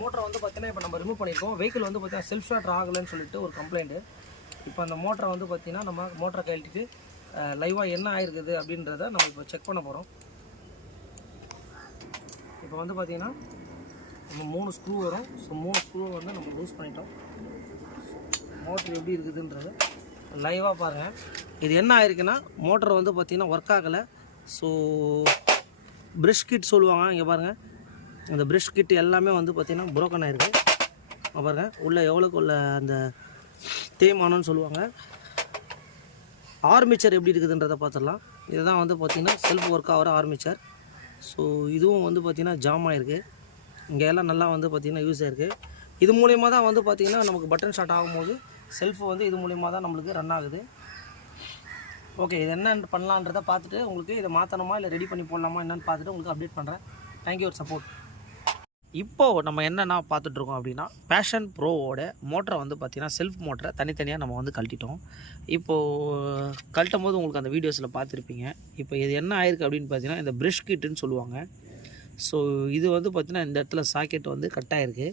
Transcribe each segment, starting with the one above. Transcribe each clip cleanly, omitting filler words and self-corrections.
மோட்டரை வந்து பார்த்தீங்கன்னா இப்போ நம்ம ரிமூவ் பண்ணியிருக்கோம். வெஹிக்கிள் வந்து பார்த்தீங்கன்னா செல்ஃப் ஸ்டார்ட் ஆகலைன்னு சொல்லிட்டு ஒரு கம்ப்ளைண்ட்டு. இப்போ அந்த மோட்டரை வந்து பார்த்தீங்கன்னா நம்ம மோட்டரை கழட்டிட்டு லைவாக என்ன ஆயிருக்குது அப்படின்றத நம்ம இப்போ செக் பண்ண போகிறோம். இப்போ வந்து பார்த்தீங்கன்னா நம்ம 3 ஸ்க்ரூ வரும். ஸோ 3 ஸ்க்ரூவை வந்து நம்ம லூஸ் பண்ணிட்டோம். மோட்ரு எப்படி இருக்குதுன்றது லைவாக பாருங்கள். இது என்ன ஆயிருக்குன்னா மோட்டர் வந்து பார்த்திங்கன்னா ஒர்க் ஆகலை. ஸோ ப்ரஷ் கிட் சொல்லுவாங்க. இங்கே பாருங்கள், இந்த ப்ரஷ் கிட் எல்லாமே வந்து பார்த்திங்கன்னா புரோக்கன் ஆகிருக்கு. பாருங்கள் உள்ளே எவ்வளோக்கு உள்ள அந்த தேய்மானம்னு சொல்லுவாங்க. ஆர்மிச்சர் எப்படி இருக்குதுன்றதை பார்த்துடலாம். இதுதான் வந்து பார்த்திங்கன்னா செல்ஃப் ஒர்க் ஆகிற ஆர்மிச்சர். ஸோ இதுவும் வந்து பார்த்திங்கன்னா ஜாம் ஆகிருக்கு. இங்கே எல்லாம் நல்லா வந்து பார்த்திங்கன்னா யூஸ் ஆகிருக்கு. இது மூலிமா தான் வந்து பார்த்திங்கன்னா நமக்கு பட்டன் ஸ்டார்ட் ஆகும்போது செல்ஃபு வந்து இது மூலிமா தான் நம்மளுக்கு ரன் ஆகுது. ஓகே, இது என்ன பண்ணலான்றதை பார்த்துட்டு உங்களுக்கு இதை மாற்றணுமா இல்லை ரெடி பண்ணி போடலாமா என்னென்னு பார்த்துட்டு உங்களுக்கு அப்டேட் பண்ணுறேன். Thank you for support. இப்போது நம்ம என்னென்னா பார்த்துட்ருக்கோம் அப்படின்னா, பேஷன் ப்ரோவோட மோட்டரை வந்து பார்த்திங்கன்னா செல்ஃப் மோட்டரை தனித்தனியாக நம்ம வந்து கழட்டிட்டோம். இப்போது கழட்டும் போது உங்களுக்கு அந்த வீடியோஸில் பார்த்துருப்பீங்க. இப்போ இது என்ன ஆயிருக்கு அப்படின்னு பார்த்தீங்கன்னா, இந்த ப்ரஷ் கிட்டுன்னு சொல்லுவாங்க. ஸோ இது வந்து பார்த்திங்கன்னா இந்த இடத்துல சாக்கெட் வந்து கட் ஆகிருக்கு.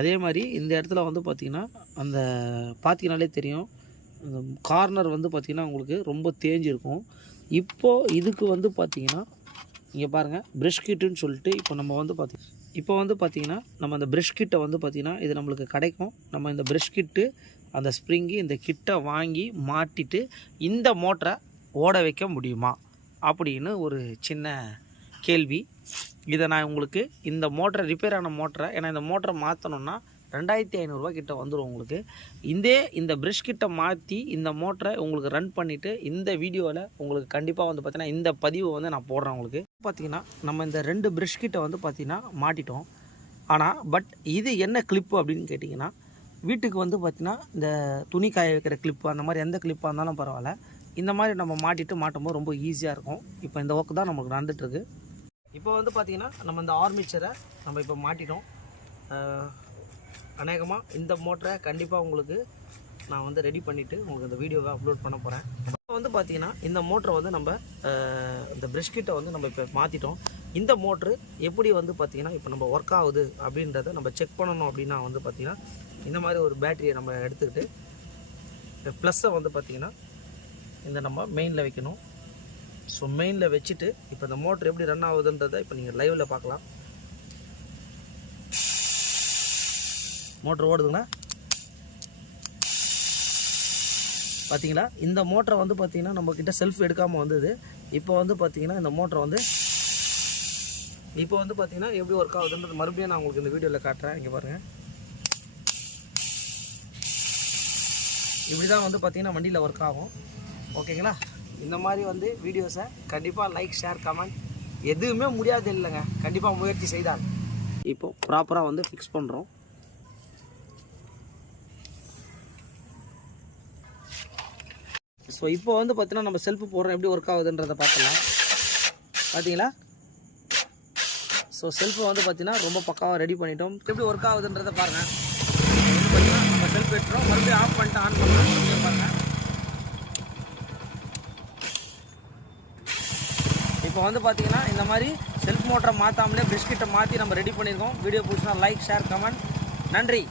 அதே மாதிரி இந்த இடத்துல வந்து பார்த்திங்கன்னா அந்த பார்த்தீங்கனாலே தெரியும், அந்த கார்னர் வந்து பார்த்திங்கன்னா உங்களுக்கு ரொம்ப தேஞ்சிருக்கும். இப்போது இதுக்கு வந்து பார்த்திங்கன்னா இங்கே பாருங்கள், ப்ரஷ் கிட்டுன்னு சொல்லிட்டு இப்போ வந்து பார்த்திங்கன்னா நம்ம அந்த ப்ரஷ் கிட்டை வந்து பார்த்திங்கன்னா இது நம்மளுக்கு கிடைக்கும். நம்ம இந்த ப்ரஷ் கிட்டு அந்த ஸ்ப்ரிங்கு இந்த கிட்டை வாங்கி மாட்டிட்டு இந்த மோட்டரை ஓட வைக்க முடியுமா அப்படின்னு ஒரு சின்ன கேள்வி. இதை நான் உங்களுக்கு இந்த மோட்டரை ரிப்பேர் ஆன மோட்டரை, ஏன்னா இந்த மோட்டரை மாற்றணுன்னா 2500 கிட்ட வந்துடும் உங்களுக்கு. இந்த ப்ரஷ் கிட்ட மாற்றி இந்த மோட்டரை உங்களுக்கு ரன் பண்ணிவிட்டு இந்த வீடியோவில் உங்களுக்கு கண்டிப்பாக வந்து பார்த்தீங்கன்னா இந்த பதிவை வந்து நான் போடுறேன். உங்களுக்கு பார்த்தீங்கன்னா நம்ம இந்த 2 ப்ரஷ் கிட்ட வந்து பார்த்திங்கன்னா மாட்டிட்டோம். ஆனால் பட் இது என்ன கிளிப்பு அப்படின்னு கேட்டிங்கன்னா, வீட்டுக்கு வந்து பார்த்திங்கன்னா இந்த துணி காய வைக்கிற கிளிப்பு அந்த மாதிரி எந்த கிளிப்பாக இருந்தாலும் பரவாயில்ல, இந்த மாதிரி நம்ம மாட்டும்போது ரொம்ப ஈஸியாக இருக்கும். இப்போ இந்த ஒர்க்கு தான் நமக்கு நடந்துகிட்ருக்கு. இப்போ வந்து பார்த்திங்கன்னா நம்ம இந்த ஆர்மிச்சரை நம்ம இப்போ மாட்டிட்டோம். அநேகமாக இந்த மோட்டரை கண்டிப்பாக உங்களுக்கு நான் வந்து ரெடி பண்ணிவிட்டு உங்களுக்கு இந்த வீடியோவை அப்லோட் பண்ண போகிறேன். இப்போ வந்து பார்த்திங்கன்னா இந்த மோட்டரை வந்து நம்ம இந்த ப்ரஷ் கிட்டை வந்து நம்ம இப்போ மாற்றிட்டோம். இந்த மோட்ரு எப்படி வந்து பார்த்திங்கன்னா இப்போ நம்ம ஒர்க் ஆகுது அப்படின்றத நம்ம செக் பண்ணணும். அப்படின்னா வந்து பார்த்திங்கன்னா இந்த மாதிரி ஒரு பேட்டரியை நம்ம எடுத்துக்கிட்டு இந்த ப்ளஸ்ஸை வந்து பார்த்திங்கன்னா இந்த நம்ம மெயினில் வைக்கணும். ஸோ மெயினில் வச்சுட்டு இப்போ இந்த மோட்ரு எப்படி ரன் ஆகுதுன்றதை இப்போ நீங்கள் லைவில் பார்க்கலாம். மோட்ரு ஓடுதுங்களா பார்த்தீங்களா? இந்த மோட்டரை வந்து பார்த்திங்கன்னா நம்மக்கிட்ட செல்ஃப் எடுக்காமல் வந்தது. இப்போ வந்து பார்த்திங்கன்னா இந்த மோட்டரை வந்து இப்போ வந்து பார்த்திங்கன்னா எப்படி ஒர்க் ஆகுதுன்றது மறுபடியும் நான் உங்களுக்கு இந்த வீடியோவில் காட்டுறேன். இங்கே பாருங்கள், இப்படி தான் வந்து பார்த்திங்கன்னா வண்டியில் ஒர்க் ஆகும். ஓகேங்களா? இந்த மாதிரி வந்து வீடியோஸை கண்டிப்பாக லைக், ஷேர், கமெண்ட் எதுவுமே முடியாது இல்லைங்க, கண்டிப்பாக முயற்சி செய்தால். இப்போது ப்ராப்பராக வந்து ஃபிக்ஸ் பண்ணுறோம். ஸோ இப்போ வந்து பார்த்தீங்கன்னா நம்ம செல்ஃபு போடுறோம், எப்படி ஒர்க் ஆகுதுன்றதை பார்க்கலாம். பார்த்தீங்களா? ஸோ செல்ஃபை வந்து பார்த்தீங்கன்னா ரொம்ப பக்காவாக ரெடி பண்ணிட்டோம். எப்படி ஒர்க் ஆகுதுன்றதை பாருங்கள். பார்த்தீங்கன்னா நம்ம செல்ஃப் எடுத்துகிறோம், மறுபடியும் ஆஃப் பண்ணிட்டு ஆன் பண்ணலாம். பாருங்கள், இப்போ வந்து பார்த்தீங்கன்னா இந்த மாதிரி செல்ஃப் மோட்டரை மாற்றாமலே ப்ரஷ் கிட்ட மாற்றி நம்ம ரெடி பண்ணியிருக்கோம். வீடியோ பிடிச்சினா லைக், ஷேர், கமெண்ட். நன்றி.